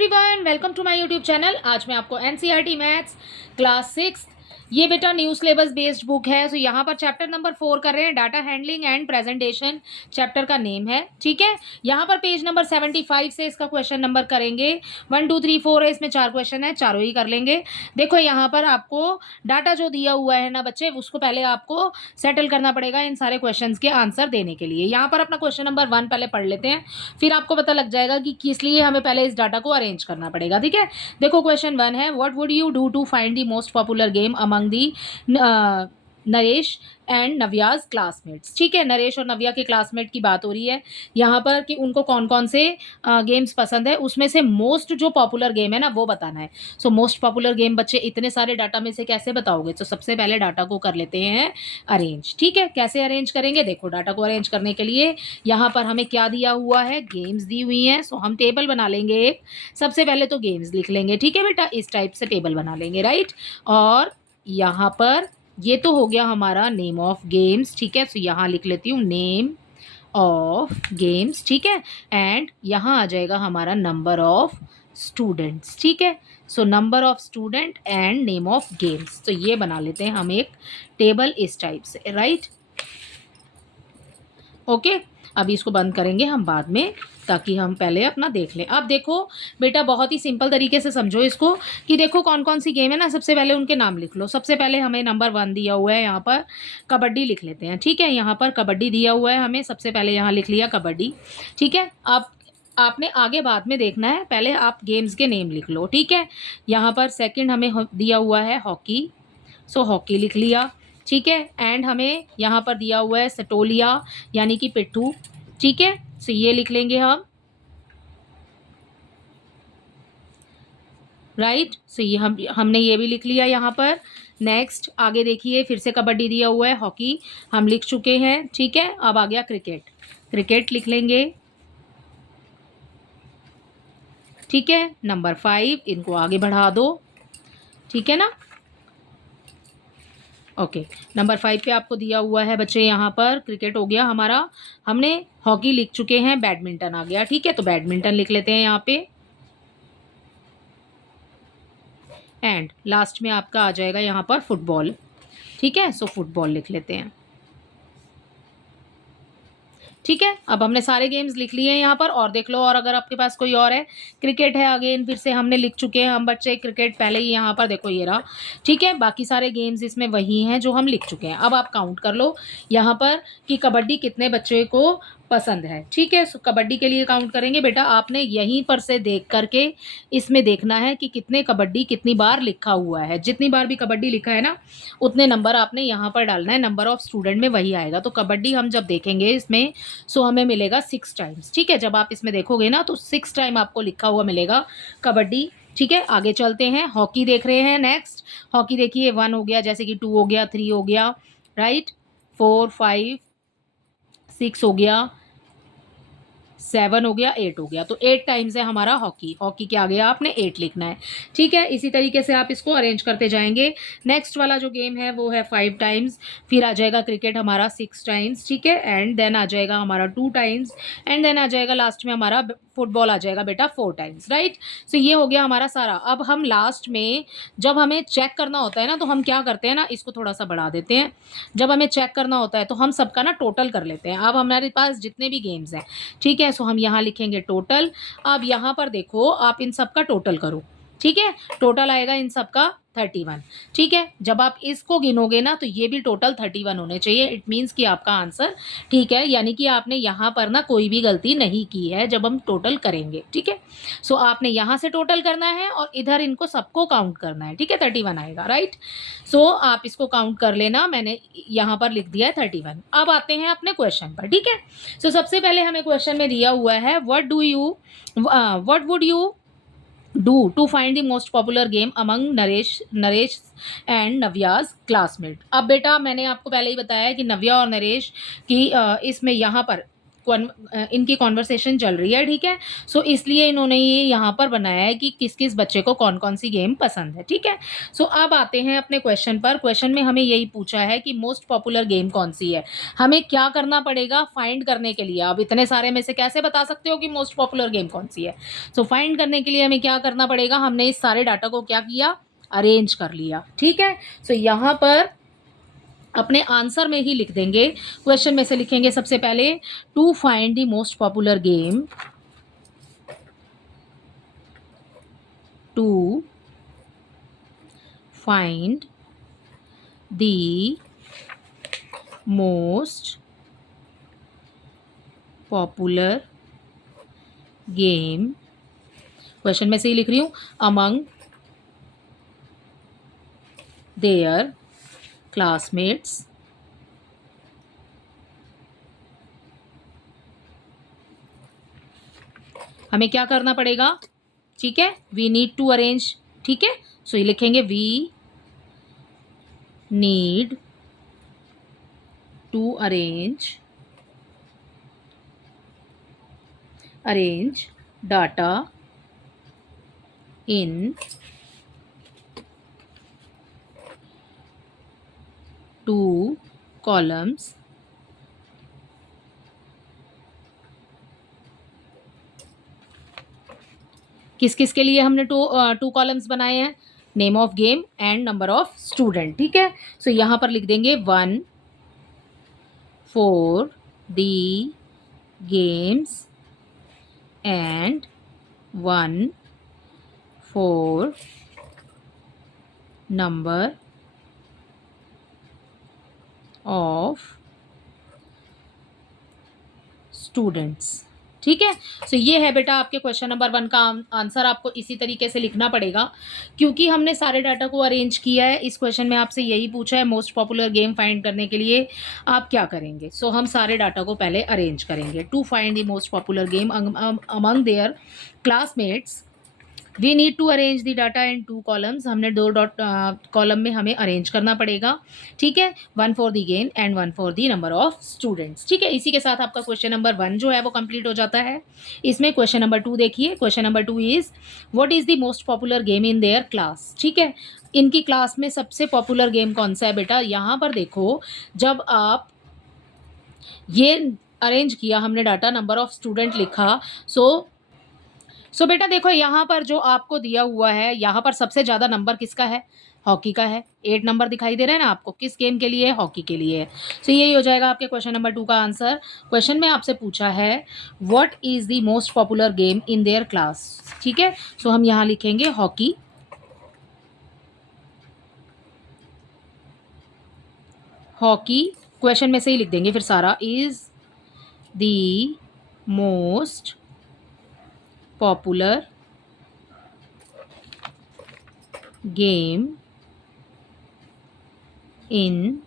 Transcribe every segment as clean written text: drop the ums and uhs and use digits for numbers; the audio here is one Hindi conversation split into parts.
Everyone, welcome to my YouTube channel. आज मैं आपको एनसीईआरटी मैथ्स क्लास 6 ये बेटा न्यू सिलेबस बेस्ड बुक है। तो यहाँ पर चैप्टर नंबर 4 कर रहे हैं, data handling and presentation chapter का नेम है। ठीक है, यहाँ पर पेज नंबर 75 से इसका क्वेश्चन नंबर करेंगे। 1 2 3 4 है, इसमें 4 क्वेश्चन है, चारों ही कर लेंगे। देखो यहाँ पर आपको डाटा जो दिया हुआ है ना बच्चे, उसको पहले आपको सेटल करना पड़ेगा इन सारे क्वेश्चन के आंसर देने के लिए। यहाँ पर अपना क्वेश्चन नंबर 1 पहले पढ़ लेते हैं, फिर आपको पता लग जाएगा कि किस लिए हमें पहले इस डाटा को अरेंज करना पड़ेगा। ठीक है, देखो क्वेश्चन 1 है, what would you do to find the most popular game among the Naresh and Navya's classmates. ठीक है, नरेश और नव्या के क्लासमेट की बात हो रही है यहाँ पर कि उनको कौन कौन से गेम्स पसंद है, उसमें से मोस्ट जो पॉपुलर गेम है ना वो बताना है। सो मोस्ट पॉपुलर गेम बच्चे इतने सारे डाटा में से कैसे बताओगे? तो सबसे पहले डाटा को कर लेते हैं अरेंज। ठीक है, कैसे अरेंज करेंगे? देखो डाटा को अरेंज करने के लिए यहाँ पर हमें क्या दिया हुआ है, गेम्स दी हुई हैं। सो हम टेबल बना लेंगे एक। सबसे पहले तो गेम्स लिख लेंगे। ठीक है बेटा, इस टाइप से टेबल बना लेंगे, राइट। और यहाँ पर ये तो हो गया हमारा नेम ऑफ गेम्स। ठीक है, तो यहाँ लिख लेती हूँ नेम ऑफ गेम्स। ठीक है, एंड यहाँ आ जाएगा हमारा नंबर ऑफ स्टूडेंट्स। ठीक है, so number of student and name of games. तो ये बना लेते हैं हम एक टेबल इस टाइप से, राइट। ओके, अभी इसको बंद करेंगे हम बाद में, ताकि हम पहले अपना देख लें। अब देखो बेटा, बहुत ही सिंपल तरीके से समझो इसको कि देखो कौन कौन सी गेम है ना, सबसे पहले उनके नाम लिख लो। सबसे पहले हमें नंबर 1 दिया हुआ है, यहाँ पर कबड्डी लिख लेते हैं। ठीक है, यहाँ पर कबड्डी दिया हुआ है हमें, सबसे पहले यहाँ लिख लिया कबड्डी। ठीक है, अब आपने आगे बाद में देखना है, पहले आप गेम्स के नेम लिख लो। ठीक है, यहाँ पर सेकंड हमें दिया हुआ है हॉकी, सो हॉकी लिख लिया। ठीक है, एंड हमें यहाँ पर दिया हुआ है सटोलिया यानी कि पिट्ठू। ठीक है, सो ये लिख लेंगे हम, राइट। सो ये हमने ये भी लिख लिया यहाँ पर। नेक्स्ट आगे देखिए, फिर से कबड्डी दिया हुआ है, हॉकी हम लिख चुके हैं। ठीक है, अब आ गया क्रिकेट, क्रिकेट लिख लेंगे। ठीक है, नंबर 5 इनको आगे बढ़ा दो। ठीक है ना, ओके। नंबर 5 पे आपको दिया हुआ है बच्चे, यहाँ पर क्रिकेट हो गया हमारा, हमने हॉकी लिख चुके हैं, बैडमिंटन आ गया। ठीक है, तो बैडमिंटन लिख लेते हैं यहाँ पे, एंड लास्ट में आपका आ जाएगा यहाँ पर फुटबॉल। ठीक है, सो फुटबॉल लिख लेते हैं। ठीक है, अब हमने सारे गेम्स लिख लिए हैं यहाँ पर। और देख लो, और अगर आपके पास कोई और है, क्रिकेट है अगेन, फिर से हमने लिख चुके हैं हम बच्चे क्रिकेट पहले ही, यहाँ पर देखो ये रहा। ठीक है, बाकी सारे गेम्स इसमें वही हैं जो हम लिख चुके हैं। अब आप काउंट कर लो यहाँ पर कि कबड्डी कितने बच्चे को पसंद है। ठीक है, सो कबड्डी के लिए काउंट करेंगे बेटा, आपने यहीं पर से देख करके इसमें देखना है कि कितने कबड्डी कितनी बार लिखा हुआ है। जितनी बार भी कबड्डी लिखा है ना, उतने नंबर आपने यहाँ पर डालना है, नंबर ऑफ स्टूडेंट में वही आएगा। तो कबड्डी हम जब देखेंगे इसमें, सो हमें मिलेगा 6 टाइम्स। ठीक है, जब आप इसमें देखोगे ना तो 6 टाइम आपको लिखा हुआ मिलेगा कबड्डी। ठीक है, आगे चलते हैं, हॉकी देख रहे हैं। नेक्स्ट हॉकी देखिए, 1 हो गया, जैसे कि 2 हो गया, 3 हो गया, राइट, 4 5 6 हो गया, 7 हो गया, 8 हो गया। तो 8 टाइम्स है हमारा हॉकी। हॉकी के आगे आपने 8 लिखना है। ठीक है, इसी तरीके से आप इसको अरेंज करते जाएंगे। नेक्स्ट वाला जो गेम है वो है 5 टाइम्स, फिर आ जाएगा क्रिकेट हमारा 6 टाइम्स। ठीक है, एंड देन आ जाएगा हमारा 2 टाइम्स, एंड देन आ जाएगा लास्ट में हमारा फुटबॉल आ जाएगा बेटा 4 टाइम्स, राइट। सो ये हो गया हमारा सारा। अब हम लास्ट में जब हमें चेक करना होता है ना, तो हम क्या करते हैं ना, इसको थोड़ा सा बढ़ा देते हैं। जब हमें चेक करना होता है तो हम सबका ना टोटल कर लेते हैं। अब हमारे पास जितने भी गेम्स हैं, ठीक है, सो हम यहाँ लिखेंगे टोटल। अब यहाँ पर देखो, आप इन सब का टोटल करो। ठीक है, टोटल आएगा इन सब का 31। ठीक है, जब आप इसको गिनोगे ना तो ये भी टोटल 31 होने चाहिए। इट मीन्स कि आपका आंसर ठीक है, यानी कि आपने यहाँ पर ना कोई भी गलती नहीं की है जब हम टोटल करेंगे। ठीक है, सो आपने यहाँ से टोटल करना है और इधर इनको सबको काउंट करना है। ठीक है, 31 आएगा, राइट। सो आप इसको काउंट कर लेना, मैंने यहाँ पर लिख दिया है 31। अब आते हैं अपने क्वेश्चन पर। ठीक है, सो सबसे पहले हमें क्वेश्चन में दिया हुआ है, what would you do to find the most popular game among Naresh and Navya's classmate. अब बेटा मैंने आपको पहले ही बताया है कि नव्या और नरेश की इसमें यहाँ पर इनकी कॉन्वर्सेशन चल रही है, ठीक है। सो इसलिए इन्होंने ये यहाँ पर बनाया है कि किस किस बच्चे को कौन कौन सी गेम पसंद है, ठीक है। सो अब आते हैं अपने क्वेश्चन पर। क्वेश्चन में हमें यही पूछा है कि मोस्ट पॉपुलर गेम कौन सी है। हमें क्या करना पड़ेगा फाइंड करने के लिए। अब इतने सारे में से कैसे बता सकते हो कि मोस्ट पॉपुलर गेम कौन सी है। सो फाइंड करने के लिए हमें क्या करना पड़ेगा, हमने इस सारे डाटा को क्या किया, अरेंज कर लिया, ठीक है। सो यहाँ पर अपने आंसर में ही लिख देंगे। क्वेश्चन में से लिखेंगे सबसे पहले to find the most popular game, to find the most popular game, question में से ही लिख रही हूँ, अमंग देयर क्लासमेट्स, हमें क्या करना पड़ेगा, ठीक है, वी नीड टू अरेंज, ठीक है। सो ये लिखेंगे we need to arrange data in two columns किस किस के लिए हमने टू कॉलम्स बनाए हैं, name of game and number of student, ठीक है। सो यहाँ पर लिख देंगे 1 for the games and 1 for number of students, ठीक है। सो ये है बेटा आपके क्वेश्चन नंबर 1 का आंसर। आपको इसी तरीके से लिखना पड़ेगा क्योंकि हमने सारे डाटा को अरेंज किया है। इस क्वेश्चन में आपसे यही पूछा है मोस्ट पॉपुलर गेम फाइंड करने के लिए आप क्या करेंगे। सो हम सारे डाटा को पहले अरेंज करेंगे। To find the most popular game among their classmates, we need to arrange the data in two columns, हमने 2 कॉलम में हमें अरेंज करना पड़ेगा, ठीक है। 1 for the game and 1 for the number of students, ठीक है। इसी के साथ आपका क्वेश्चन नंबर 1 जो है वो कंप्लीट हो जाता है। इसमें क्वेश्चन नंबर 2 देखिए। Question number 2 is what is the most popular game in their class, ठीक है। इनकी क्लास में सबसे पॉपुलर गेम कौन सा है बेटा। यहाँ पर देखो, जब आप ये अरेंज किया हमने डाटा, नंबर ऑफ स्टूडेंट लिखा, सो बेटा देखो यहाँ पर जो आपको दिया हुआ है, यहाँ पर सबसे ज़्यादा नंबर किसका है, हॉकी का है। 8 नंबर दिखाई दे रहे हैं ना आपको, किस गेम के लिए, हॉकी के लिए। सो यही हो जाएगा आपके क्वेश्चन नंबर 2 का आंसर। क्वेश्चन में आपसे पूछा है what is the most popular game in their class, ठीक है। सो हम यहाँ लिखेंगे हॉकी, हॉकी क्वेश्चन में से ही लिख देंगे फिर सारा, is the most popular game in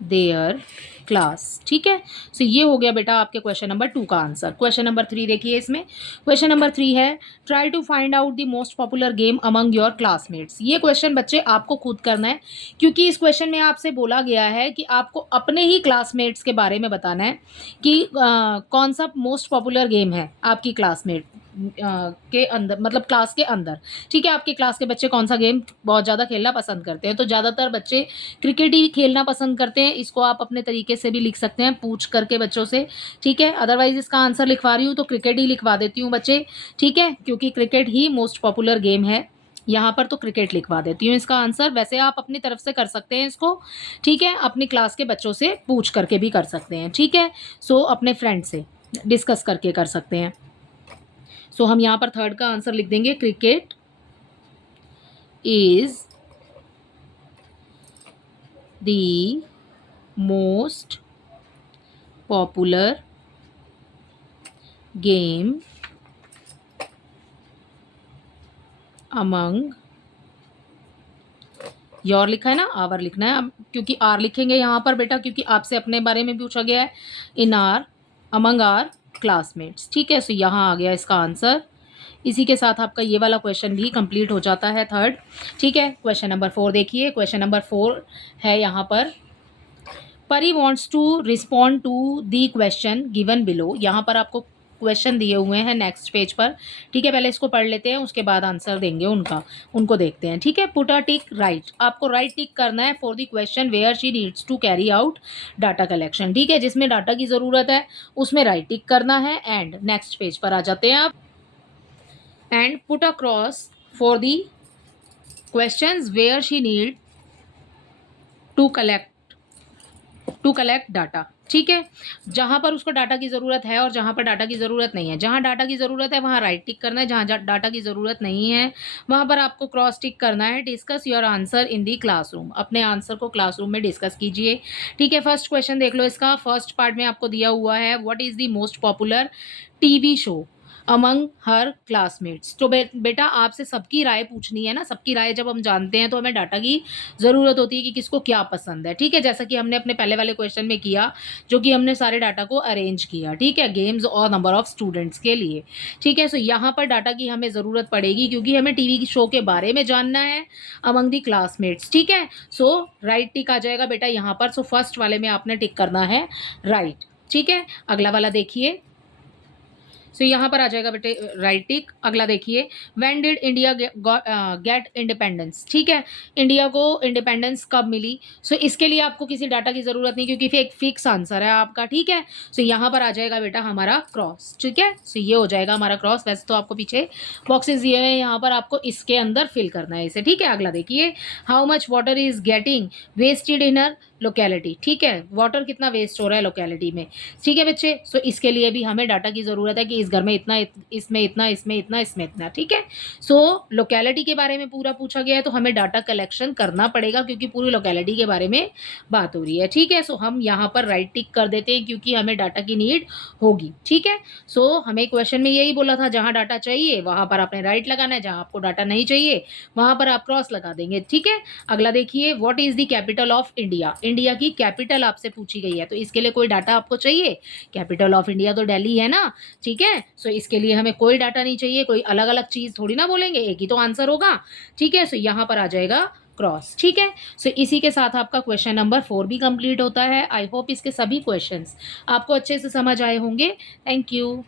their class, ठीक है। सो ये हो गया बेटा आपके क्वेश्चन नंबर 2 का आंसर। क्वेश्चन नंबर 3 देखिए। इसमें क्वेश्चन नंबर 3 है try to find out the most popular game among your classmates. ये क्वेश्चन बच्चे आपको खुद करना है क्योंकि इस क्वेश्चन में आपसे बोला गया है कि आपको अपने ही क्लासमेट्स के बारे में बताना है कि कौन सा मोस्ट पॉपुलर गेम है आपकी क्लासमेट के अंदर, मतलब क्लास के अंदर, ठीक है। आपकी क्लास के बच्चे कौन सा गेम बहुत ज़्यादा खेलना पसंद करते हैं। तो ज़्यादातर बच्चे क्रिकेट ही खेलना पसंद करते हैं। इसको आप अपने तरीके से भी लिख सकते हैं, पूछ करके बच्चों से, ठीक है। अदरवाइज इसका आंसर लिखवा रही हूँ तो क्रिकेट ही लिखवा देती हूँ बच्चे, ठीक है, क्योंकि क्रिकेट ही मोस्ट पॉपुलर गेम है। यहाँ पर तो क्रिकेट लिखवा देती हूँ इसका आंसर। वैसे आप अपनी तरफ से कर सकते हैं इसको, ठीक है, अपनी क्लास के बच्चों से पूछ करके भी कर सकते हैं, ठीक है। सो अपने फ्रेंड से डिस्कस करके कर सकते हैं। सो हम यहाँ पर 3rd का आंसर लिख देंगे, cricket is the most popular game among your लिखा है ना, आवर लिखना है क्योंकि आर लिखेंगे यहाँ पर बेटा, क्योंकि आपसे अपने बारे में पूछा गया है, in our among our classmates, ठीक है। सो यहाँ आ गया इसका आंसर। इसी के साथ आपका ये वाला क्वेश्चन भी कंप्लीट हो जाता है 3rd, ठीक है। क्वेश्चन नंबर 4 देखिए। क्वेश्चन नंबर 4 है यहाँ पर Pari wants to respond to the question given below. यहाँ पर आपको क्वेश्चन दिए हुए हैं नेक्स्ट पेज पर, ठीक है। पहले इसको पढ़ लेते हैं, उसके बाद आंसर देंगे उनको देखते हैं, ठीक है। पुट अ टिक राइट, आपको राइट टिक करना है for the question where she needs to carry out data collection, ठीक है। जिसमें डाटा की ज़रूरत है उसमें राइट टिक करना है। एंड नेक्स्ट पेज पर आ जाते हैं आप। And put a cross for the questions where she need to collect data, ठीक है। जहां पर उसको डाटा की ज़रूरत है और जहां पर डाटा की ज़रूरत नहीं है, जहां डाटा की ज़रूरत है वहां राइट टिक करना है, जहां डाटा की ज़रूरत नहीं है वहां पर आपको क्रॉस टिक करना है। Discuss your answer in the classroom, अपने आंसर को क्लासरूम में डिस्कस कीजिए, ठीक है। फर्स्ट क्वेश्चन देख लो इसका। फर्स्ट पार्ट में आपको दिया हुआ है what is the most popular TV show among her classmates. तो बेटा आपसे सबकी राय पूछनी है ना, सबकी राय जब हम जानते हैं तो हमें डाटा की ज़रूरत होती है कि किसको क्या पसंद है, ठीक है। जैसा कि हमने अपने पहले वाले क्वेश्चन में किया, जो कि हमने सारे डाटा को अरेंज किया, ठीक है, गेम्स और नंबर ऑफ स्टूडेंट्स के लिए, ठीक है। सो यहाँ पर डाटा की हमें ज़रूरत पड़ेगी क्योंकि हमें टीवी की शो के बारे में जानना है अमंग दी क्लासमेट्स, ठीक है। सो राइट टिक आ जाएगा बेटा यहाँ पर। सो फर्स्ट वाले में आपने टिक करना है राइट, ठीक है। अगला वाला देखिए। सो यहाँ पर आ जाएगा बेटे राइट टिक। अगला देखिए, when did India get independence, ठीक है। इंडिया को इंडिपेंडेंस कब मिली। सो इसके लिए आपको किसी डाटा की ज़रूरत नहीं क्योंकि एक फिक्स आंसर है आपका, ठीक है। सो यहाँ पर आ जाएगा बेटा हमारा क्रॉस, ठीक है। सो ये हो जाएगा हमारा क्रॉस। वैसे तो आपको पीछे बॉक्सेस दिए हुए हैं, यहाँ पर आपको इसके अंदर फिल करना है इसे, ठीक है। अगला देखिए, how much water is getting wasted in her locality, ठीक है। वाटर कितना वेस्ट हो रहा है लोकेलिटी में, ठीक है बच्चे। सो इसके लिए भी हमें डाटा की ज़रूरत है कि इस घर में इतना, इसमें इतना, इसमें इतना, इसमें इतना, ठीक है। सो लोकेलिटी के बारे में पूरा पूछा गया है तो हमें डाटा कलेक्शन करना पड़ेगा क्योंकि पूरी लोकेलिटी के बारे में बात हो रही है, ठीक है। सो हम यहाँ पर राइट टिक कर देते हैं क्योंकि हमें डाटा की नीड होगी, ठीक है। सो हमें क्वेश्चन में यही बोला था, जहाँ डाटा चाहिए वहाँ पर आपने राइट लगाना है, जहाँ आपको डाटा नहीं चाहिए वहाँ पर आप क्रॉस लगा देंगे, ठीक है। अगला देखिए, what is the capital of India. India की कैपिटल आपसे पूछी गई है तो इसके लिए कोई डाटा आपको चाहिए। कैपिटल ऑफ इंडिया तो दिल्ली है ना, ठीक है। सो इसके लिए हमें कोई डाटा नहीं चाहिए, कोई अलग अलग चीज़ थोड़ी ना बोलेंगे, एक ही तो आंसर होगा, ठीक है। सो यहाँ पर आ जाएगा क्रॉस, ठीक है। सो इसी के साथ आपका क्वेश्चन नंबर 4 भी कंप्लीट होता है। आई होप इसके सभी क्वेश्चंस आपको अच्छे से समझ आए होंगे। Thank you.